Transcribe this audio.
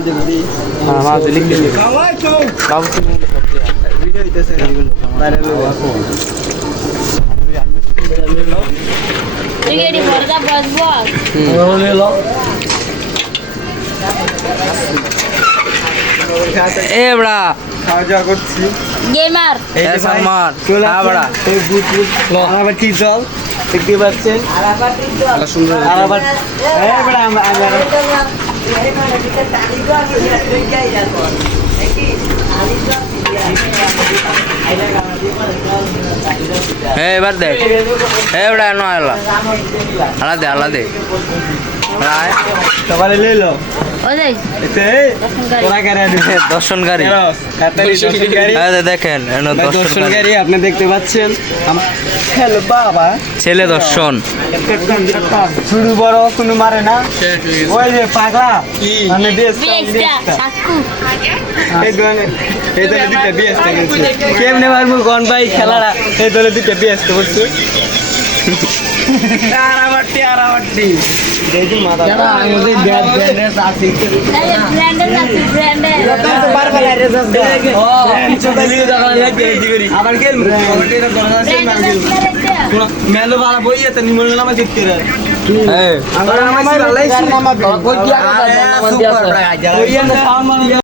মাঝে লিখতে দিই বাবু ভিডিও হইতেছে টিকেটি ভরদা বস বস এ বড়া খাওয়া দাওয়া করছি গেমার সালমান চলে হ্যাঁ বড়া এই বুট বুট আরাবার টি জল দেখতে পাচ্ছেন সুন্দর আরাবার এই বড়া আমরা এবার দেখ এ বড়া নয় আলাদা আলাদা রায় সবাই লইলো ওই এতে তোরা কেন দর্শনকারী কাতারি দর্শনকারী দেখেন দর্শনকারী আপনি দেখতে পাচ্ছেন হ্যালো বাবা ছেলে দর্শন শুরু বড় কোনো মারে না ওই যে পাগলা মানে বিয়েটা সাকু এই দলে দুইটা বিয়েস্তা গেছে কেমনে মারবো গন ভাই খেলাটা এই দলে দুইটা বিয়েস্তা করছে আরাবাটি দেখি মাথা আমাদের ব্র্যান্ডের আছে ব্র্যান্ডের আছে ব্র্যান্ডের বারবার রেজাস ও কিছু দিলি দাঁড়া লাগে দিবি আবার গেল কমিটির দরজা আছে না গেল মেলো বালা বইয়ে তো নিমল নামা দেখতে রে হ্যাঁ আমার নামা লাইছি নামা কই দিয়া কথা নামা দিয়া কই না